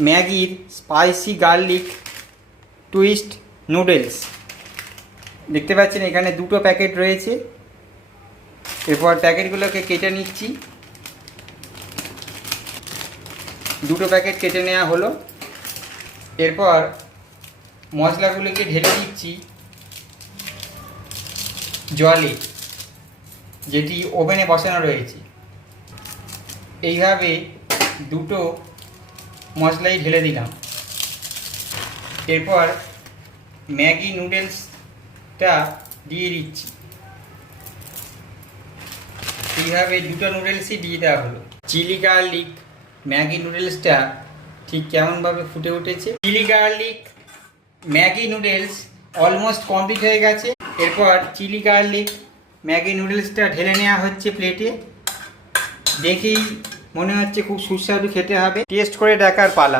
ম্যাগির spicy garlic twist noodles. দেখতে পাচ্ছেন এখানে দুটো প্যাকেট রয়েছে। এরপর প্যাকেটগুলোকে কেটে নিচ্ছি। দুটো প্যাকেট কেটে নেওয়া হলো। এরপর মশলাগুলোকে ঢেলে দিচ্ছি জলে, যেটি ওভেনে বসানো রয়েছে। এইভাবে দুটো মশলাই ঢেলে দিলাম। এরপর ম্যাগি নুডলসটা দিয়ে দিচ্ছি। এইভাবে দুটো নুডলসই দিয়ে দেওয়া হলো। চিলি গার্লিক ম্যাগি নুডলসটা ঠিক কেমনভাবে ফুটে উঠেছে। Chilli garlic Maggi noodles almost complete হয়ে গেছে। এরপর চিলি গার্লিক ম্যাগি নুডলসটা ঢেলে নেওয়া হচ্ছে প্লেটে। দেখেই মনে হচ্ছে খুব সুস্বাদু খেতে হবে। টেস্ট করে দেখার পালা।